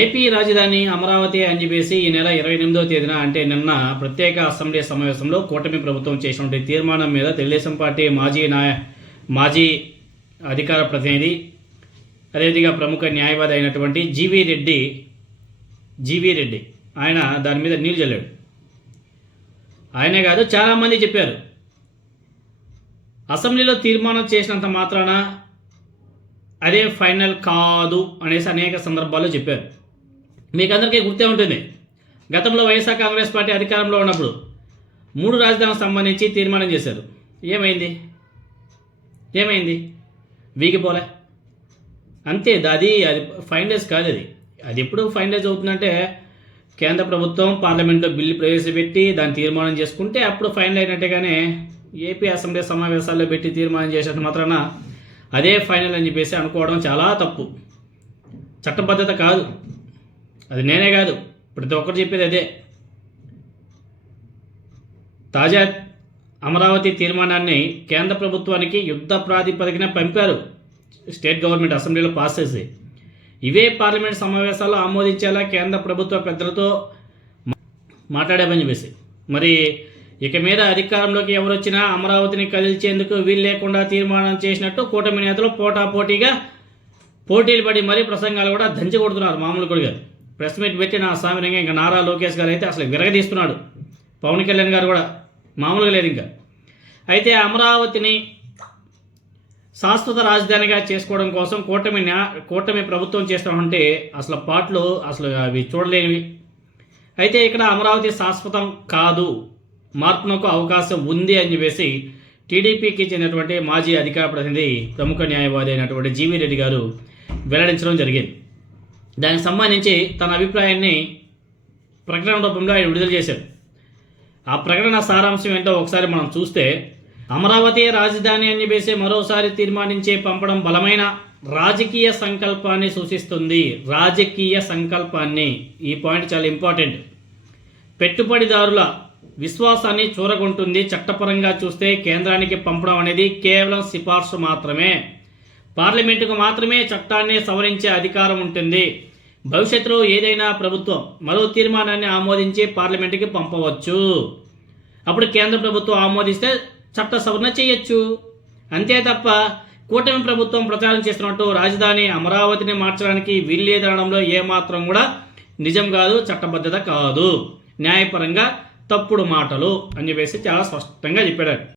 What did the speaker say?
AP రాజధాని అమరావతి అని చెప్పేసి ఈ నెల 28వ తేదీన అంటే నిన్న ప్రత్యేక అసెంబ్లీ సమావేశంలో కూటమి ప్రభుత్వం చేసినటువంటి తీర్మానం మీద తెలుగుదేశం పార్టీ మాజీ అధికార ప్రతినిధి అదేవిధంగా ప్రముఖ న్యాయవాది అయినటువంటి జీవీ రెడ్డి ఆయన దాని మీద నీళ్ళు చల్లాడు. ఆయనే కాదు చాలామంది చెప్పారు అసెంబ్లీలో తీర్మానం చేసినంత మాత్రాన అదే ఫైనల్ కాదు అనేసి అనేక సందర్భాల్లో చెప్పారు. మీకు అందరికీ గుర్తే ఉంటుంది, గతంలో వైఎస్ఆర్ కాంగ్రెస్ పార్టీ అధికారంలో ఉన్నప్పుడు 3 రాజధానులకు సంబంధించి తీర్మానం చేశారు. ఏమైంది వీగిపోలే అంతే. అది ఫైనలైజ్ కాదు. అది ఎప్పుడు ఫైనలైజ్ అవుతుందంటే కేంద్ర ప్రభుత్వం పార్లమెంట్లో బిల్లు ప్రవేశపెట్టి దాన్ని తీర్మానం చేసుకుంటే అప్పుడు ఫైనల్ అయినట్టుగానే ఏపీ అసెంబ్లీ సమావేశాల్లో పెట్టి తీర్మానం చేసినంత మాత్రాన అదే ఫైనల్ అని చెప్పేసి అనుకోవడం చాలా తప్పు. చట్టబద్ధత కాదు. అది నేనే కాదు, ప్రతి ఒక్కరు చెప్పేది అదే. తాజా అమరావతి తీర్మానాన్ని కేంద్ర ప్రభుత్వానికి యుద్ధ ప్రాతిపదికన పంపారు స్టేట్ గవర్నమెంట్ అసెంబ్లీలో పాస్ చేసి. ఇవే పార్లమెంట్ సమావేశాల్లో ఆమోదించేలా కేంద్ర ప్రభుత్వ పెద్దలతో మాట్లాడామని చెప్పేసి. మరి ఇక మీద అధికారంలోకి ఎవరు వచ్చినా అమరావతిని కదిల్చేందుకు వీలు లేకుండా తీర్మానం చేసినట్టు కూటమి నేతలు పోటీలు పడి మరీ ప్రసంగాలు కూడా దంచి కొడుతున్నారు. మామూలు కూడా ప్రెస్ మీట్ పెట్టి నా సామాన్యంగా ఇంకా నారా లోకేష్ గారు అయితే అసలు విరగదీస్తున్నాడు. పవన్ కళ్యాణ్ గారు కూడా మామూలుగా లేదు. ఇంకా అయితే అమరావతిని శాశ్వత రాజధానిగా చేసుకోవడం కోసం కూటమి ప్రభుత్వం చేస్తామంటే అసలు పాటలు అసలు అవి చూడలేనివి. అయితే ఇక్కడ అమరావతి శాశ్వతం కాదు, మార్పునకు అవకాశం ఉంది అని చెప్పేసి టీడీపీకి చెందినటువంటి మాజీ అధికార ప్రతినిధి ప్రముఖ న్యాయవాది అయినటువంటి జీవీ రెడ్డి గారు వెల్లడించడం జరిగింది. దానికి సంబంధించి తన అభిప్రాయాన్ని ప్రకటన రూపంలో ఆయన విడుదల చేశారు. ఆ ప్రకటన సారాంశం ఏంటో ఒకసారి మనం చూస్తే, అమరావతి రాజధాని అని చెప్పేసి మరోసారి తీర్మానించే పంపడం బలమైన రాజకీయ సంకల్పాన్ని సూచిస్తుంది. రాజకీయ సంకల్పాన్ని, ఈ పాయింట్ చాలా ఇంపార్టెంట్. పెట్టుబడిదారుల విశ్వాసాన్ని చూరగొంటుంది. చట్టపరంగా చూస్తే కేంద్రానికి పంపడం అనేది కేవలం సిఫార్సు మాత్రమే. పార్లమెంటుకు మాత్రమే చట్టాన్ని సవరించే అధికారం ఉంటుంది. భవిష్యత్తులో ఏదైనా ప్రభుత్వం మరో తీర్మానాన్ని ఆమోదించి పార్లమెంటుకి పంపవచ్చు. అప్పుడు కేంద్ర ప్రభుత్వం ఆమోదిస్తే చట్ట సవరణ చేయొచ్చు. అంతే తప్ప కూటమి ప్రభుత్వం ప్రచారం చేస్తున్నట్టు రాజధాని అమరావతిని మార్చడానికి వీల్లేదనడంలో ఏమాత్రం కూడా నిజం కాదు, చట్టబద్ధత కాదు, న్యాయపరంగా తప్పుడు మాటలు అని చెప్పేసి చాలా స్పష్టంగా చెప్పాడు.